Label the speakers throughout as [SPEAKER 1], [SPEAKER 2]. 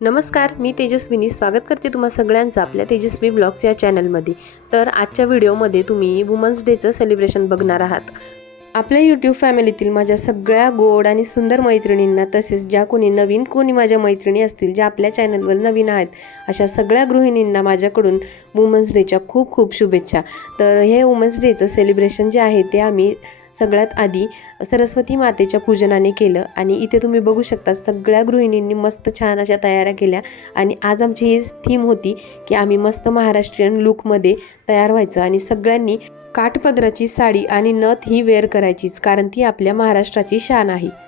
[SPEAKER 1] नमस्कार मी तेजस्विनी. स्वागत करते तुम्हा सगळ्यांचं आपल्या तेजस्वी ब्लॉग्स या चॅनलमध्ये. तर आजच्या व्हिडिओमध्ये तुम्ही वुमन्स डेचं सेलिब्रेशन बघणार आहात. आपल्या यूट्यूब फॅमिलीतील माझ्या सगळ्या गोड आणि सुंदर मैत्रिणींना तसेच ज्या कोणी नवीन कोणी माझ्या मैत्रिणी असतील ज्या आपल्या चॅनलवर नवीन आहेत अशा सगळ्या गृहिणींना माझ्याकडून वुमन्स डेच्या खूप खूप शुभेच्छा. तर हे वुमन्स डेचं सेलिब्रेशन जे आहे ते आम्ही सगळ्यात आधी सरस्वती मातेच्या पूजनाने केलं. आणि इथे तुम्ही बघू शकता सगळ्या गृहिणींनी मस्त छान अशा तयाऱ्या केल्या. आणि आज आमची हीच थीम होती की आम्ही मस्त महाराष्ट्रीयन लुकमध्ये तयार व्हायचं. आणि सगळ्यांनी काठपदराची साडी आणि नथ ही वेअर करायचीच कारण ती आपल्या महाराष्ट्राची शान आहे.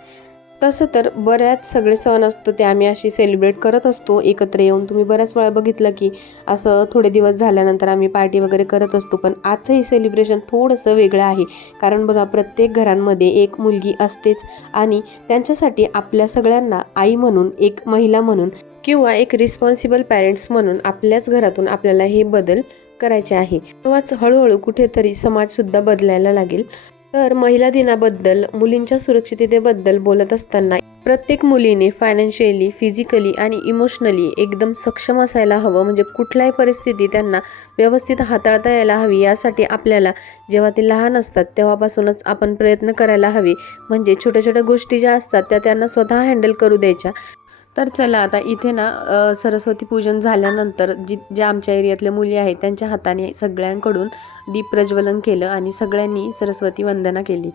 [SPEAKER 1] तसं तर बऱ्याच सगळे सण असतो ते आम्ही अशी सेलिब्रेट करत असतो एकत्र येऊन. तुम्ही बऱ्याच वेळा बघितलं की असं थोडे दिवस झाल्यानंतर आम्ही पार्टी वगैरे करत असतो पण आजचं हे सेलिब्रेशन थोडंसं वेगळं आहे. कारण बघा प्रत्येक घरांमध्ये एक मुलगी असतेच आणि त्यांच्यासाठी आपल्या सगळ्यांना आई म्हणून एक महिला म्हणून किंवा एक रिस्पॉन्सिबल पॅरेंट्स म्हणून आपल्याच घरातून आपल्याला हे बदल करायचे आहे. तेव्हाच हळूहळू कुठेतरी समाजसुद्धा बदलायला लागेल. तर महिला दिनाबद्दल मुलींच्या सुरक्षिततेबद्दल बोलत असताना प्रत्येक मुलीने फायनान्शियली फिजिकली आणि इमोशनली एकदम सक्षम असायला हवं. म्हणजे कुठल्याही परिस्थिती त्यांना व्यवस्थित हाताळता यायला हवी. यासाठी आपल्याला जेव्हा ते लहान असतात तेव्हापासूनच आपण प्रयत्न करायला हवे. म्हणजे छोट्या छोट्या गोष्टी ज्या असतात त्या त्यांना स्वतः हँडल करू द्यायच्या. तर चला आता इथे ना सरस्वती पूजन झाल्यानंतर जी ज्या आमच्या एरियातल्या मुली आहेत त्यांच्या हाताने सगळ्यांकडून दीप प्रज्वलन केलं आणि सगळ्यांनी सरस्वती वंदना केली.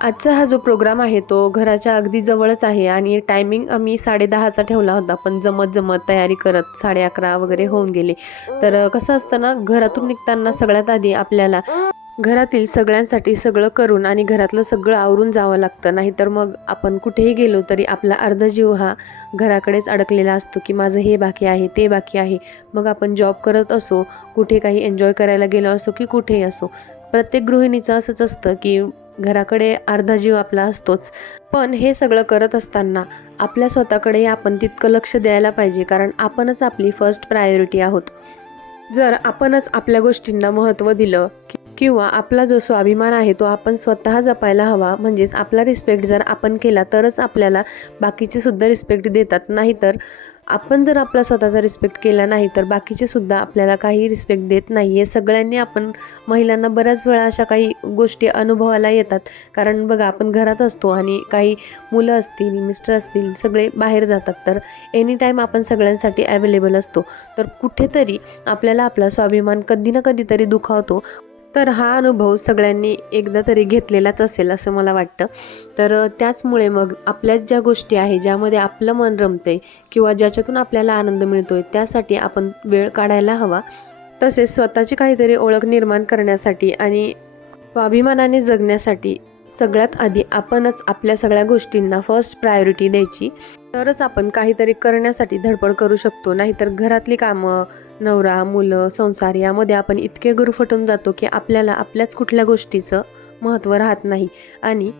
[SPEAKER 1] आजचा हा जो प्रोग्राम आहे तो घराच्या अगदी जवळच आहे आणि टायमिंग आम्ही साडेदहाचा ठेवला होता पण जमत जमत तयारी करत साडे अकरा वगैरे होऊन गेले. तर कसं असतं ना घरातून निघताना सगळ्यात आधी आपल्याला घरातील सगळ्यांसाठी सगळं करून आणि घरातलं सगळं आवरून जावं लागतं. नाहीतर मग आपण कुठेही गेलो तरी आपला अर्धा जीव हा घराकडेच अडकलेला असतो की माझं हे बाकी आहे ते बाकी आहे. मग आपण जॉब करत असो कुठे काही एन्जॉय करायला गेलो असो की कुठेही असो प्रत्येक गृहिणीचं असंच असतं की घराकडे अर्धा जीव आपला असतोच. पण हे सगळं करत असताना आपल्या स्वतःकडे आपण तितकं लक्ष द्यायला पाहिजे कारण आपणच आपली फर्स्ट प्रायोरिटी आहोत. जर आपणच आपल्या गोष्टींना महत्त्व दिलं की किंवा आपला जो स्वाभिमान आहे तो आपण स्वतः जपायला हवा. म्हणजेच आपला रिस्पेक्ट जर आपण केला तरच आपल्याला बाकीचे सुद्धा रिस्पेक्ट देतात. नाहीतर आपण जर आपला स्वतःचा रिस्पेक्ट केला नाही तर बाकीचे सुद्धा आपल्याला काही रिस्पेक्ट देत नाही. आहे सगळ्यांनी आपण महिलांना बऱ्याच वेळा अशा काही गोष्टी अनुभवायला येतात. कारण बघा आपण घरात असतो आणि काही मुलं असतील मिस्टर असतील सगळे बाहेर जातात. तर एनी टाईम आपण सगळ्यांसाठी अवेलेबल असतो. तर कुठेतरी आपल्याला आपला स्वाभिमान कधी ना कधीतरी दुखावतो. तर हा अनुभव सगळ्यांनी एकदा तरी घेतलेलाच असेल असं मला वाटतं. तर त्याचमुळे मग आपल्याच ज्या गोष्टी आहे ज्यामध्ये आपलं मन रमते किंवा ज्याच्यातून आपल्याला आनंद मिळतोय त्यासाठी आपण वेळ काढायला हवा. तसेच स्वतःची काहीतरी ओळख निर्माण करण्यासाठी आणि स्वाभिमानाने जगण्यासाठी सगळ्यात आधी आपणच आपल्या सगळ्या गोष्टींना फर्स्ट प्रायोरिटी द्यायची. तरच आपण काहीतरी करण्यासाठी धडपड करू शकतो. नाहीतर घरातली कामं नवरा मुलं संसार यामध्ये आपण इतके गुरफटून जातो की आपल्याला आपल्याच कुठल्या गोष्टीचं महत्त्व राहत नाही. आणि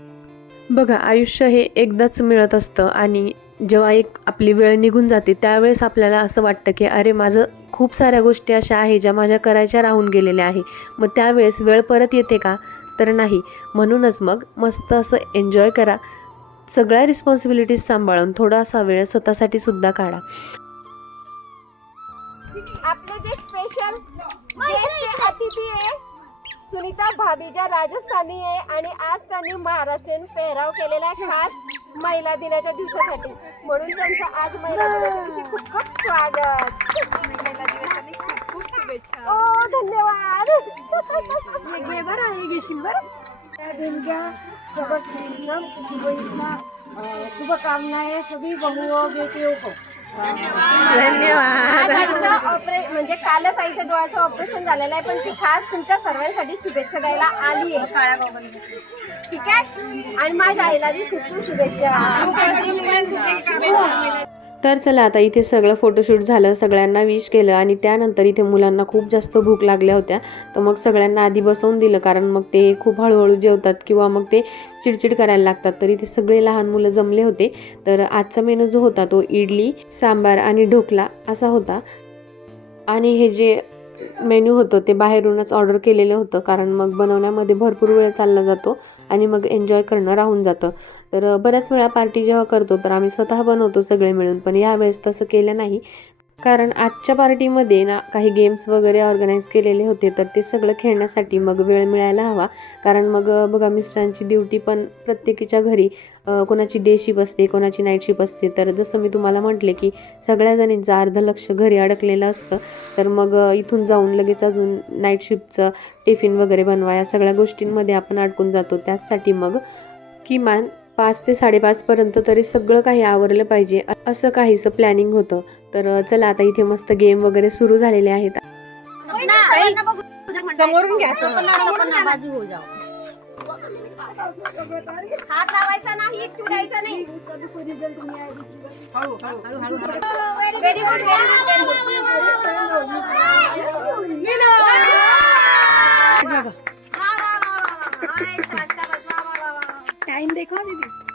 [SPEAKER 1] बघा आयुष्य हे एकदाच मिळत असतं आणि जेव्हा एक आपली वेळ निघून जाते त्यावेळेस आपल्याला असं वाटतं की अरे माझं खूप साऱ्या गोष्टी अशा आहे ज्या माझ्या करायच्या राहून गेलेल्या आहे. मग त्यावेळेस वेळ परत येते का? तर नाही. म्हणूनच मग मस्त असं एन्जॉय करा. सगळ्या रिस्पॉन्सिबिलिटीज सांभाळून थोडासा वेळ स्वतःसाठी सुद्धा काढा.
[SPEAKER 2] आपले जे स्पेशल गेस्ट अतिथी आहे सुनीता भाभी ज्या राजस्थानी आहे आणि आज त्यांनी महाराष्ट्रीयन पेहराव केलेला आहे खास महिला दिनाच्या दिवसासाठी. म्हणून त्यांचं आज महिला दिनाच्या दिवशी खूप खूप स्वागत.
[SPEAKER 3] महिला दिवसाने खूप खूप शुभेच्छा.
[SPEAKER 2] ओ धन्यवाद.
[SPEAKER 3] घे बरं आणि घेशील बरं.
[SPEAKER 4] त्या सब शुभेच्छा. शुभकामनाएं सभी बहुओं बेटियों को.
[SPEAKER 2] आज आईचं ऑपरे म्हणजे कालच आईच्या डोळ्याचं ऑपरेशन झालेलं आहे पण ती खास तुमच्या सर्वांसाठी शुभेच्छा द्यायला आली आहे. काळ्या ठीक आहे? आणि माझ्या आईला बी खूप खूप शुभेच्छा.
[SPEAKER 1] तर चला आता इथे सगळं फोटोशूट झालं सगळ्यांना विश केलं आणि त्यानंतर इथे मुलांना खूप जास्त भूक लागल्या होत्या. तर मग सगळ्यांना आधी बसवून दिलं कारण मग ते खूप हळूहळू जेवतात किंवा मग ते चिडचिड करायला लागतात. तर इथे सगळे लहान मुलं जमले होते. तर आजचा मेनू जो होता तो इडली सांबार आणि ढोकला असा होता. आणि हे जे मेन्यू होतं ते बाहेरूनच ऑर्डर केलेलं होतं कारण मग बनवण्यामध्ये भरपूर वेळ चालला जातो आणि मग एन्जॉय करणं राहून जातं. तर बऱ्याच वेळा पार्टी जेव्हा करतो तर आम्ही स्वतः बनवतो सगळे मिळून पण यावेळेस तसं केलं नाही. कारण आजच्या पार्टीमध्ये ना काही गेम्स वगैरे ऑर्गनाईज केलेले होते तर ते सगळं खेळण्यासाठी मग वेळ मिळायला हवा. कारण मग बघा मिस्टरांची ड्युटी पण प्रत्येकीच्या घरी कोणाची डे शिप असते कोणाची नाईट शिप असते. तर जसं मी तुम्हाला म्हटले की सगळ्या जणींचं अर्ध लक्ष घरी अडकलेलं असतं. तर मग इथून जाऊन लगेच अजून नाईट शिफ्टचं टिफिन वगैरे बनवा या सगळ्या गोष्टींमध्ये आपण अडकून जातो. त्याचसाठी मग किमान पाच ते साडेपाचपर्यंत तरी सगळं काही आवरलं पाहिजे. असं काहीसं प्लॅनिंग होतं. तर चला आता इथे मस्त गेम वगैरे सुरू झालेले आहेत
[SPEAKER 3] समोरून घ्या
[SPEAKER 2] हात लावायचा नाही चुडायचा नाही Very good, very good.
[SPEAKER 3] Time देखो दीदी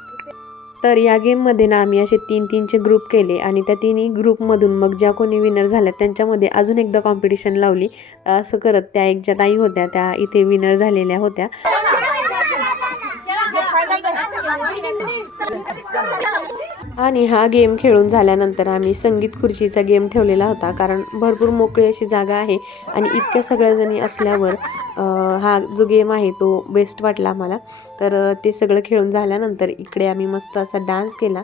[SPEAKER 1] तर या गेममध्ये ना आम्ही असे तीन तीनचे ग्रुप केले आणि त्या तिन्ही ग्रुपमधून मग ज्या कोणी विनर झाल्या त्यांच्यामध्ये अजून एकदा कॉम्पिटिशन लावली. असं करत त्या एक ज्या ताई होत्या त्या इथे विनर झालेल्या होत्या. आणि हा गेम खेळून झाल्यानंतर आम्ही संगीत खुर्चीचा गेम ठेवलेला होता कारण भरपूर मोकळी अशी जागा आहे आणि इतक्या सगळ्याजणी असल्यावर हा जो गेम आहे तो बेस्ट वाटला आम्हाला. तर ते सगळं खेळून झाल्यानंतर इकडे आम्ही मस्त असा डान्स केला.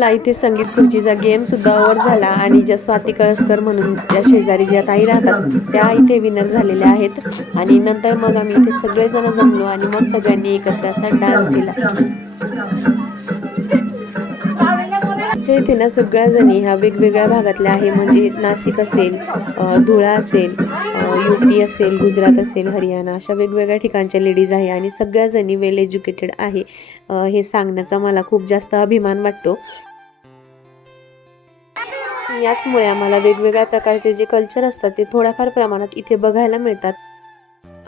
[SPEAKER 1] मला इथे संगीत खुर्चीचा गेम सुद्धा ओव्हर झाला आणि ज्या स्वाती कळसकर म्हणून त्या शेजारी ज्या ताई राहतात त्या इथे विनर झालेल्या आहेत. आणि नंतर मग आम्ही इथे सगळेजण जमलो आणि मग सगळ्यांनी एकत्र असा डान्स केला. आमच्या इथे ना सगळ्याजणी ह्या वेगवेगळ्या भागातल्या आहे. म्हणजे नाशिक असेल धुळा असेल यू पी असेल गुजरात असेल हरियाणा अशा वेगवेगळ्या ठिकाणच्या लेडीज आहे आणि सगळ्या जणी वेल एज्युकेटेड आहे हे सांगण्याचा मला खूप जास्त अभिमान वाटतो. याचमुळे आम्हाला वेगवेगळ्या प्रकारचे जे कल्चर असतात ते थोड्याफार प्रमाणात इथे बघायला मिळतात.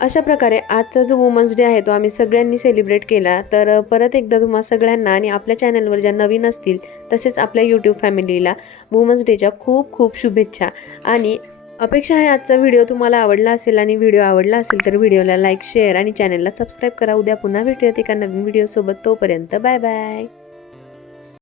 [SPEAKER 1] अशा प्रकारे आजचा जो वुमन्स डे आहे तो आम्ही सगळ्यांनी सेलिब्रेट केला. तर परत एकदा तुम्हा सगळ्यांना आणि आपल्या चॅनलवर ज्या नवीन असतील तसेच आपल्या यूट्यूब फॅमिलीला वुमन्स डेच्या खूप खूप शुभेच्छा. आणि अपेक्षा आहे आजचा व्हिडिओ तुम्हाला आवडला असेल आणि व्हिडिओ आवडला असेल तर व्हिडिओला लाईक शेअर आणि चॅनलला सबस्क्राईब करा. उद्या पुन्हा भेटूयात एका नवीन व्हिडिओसोबत तोपर्यंत बाय बाय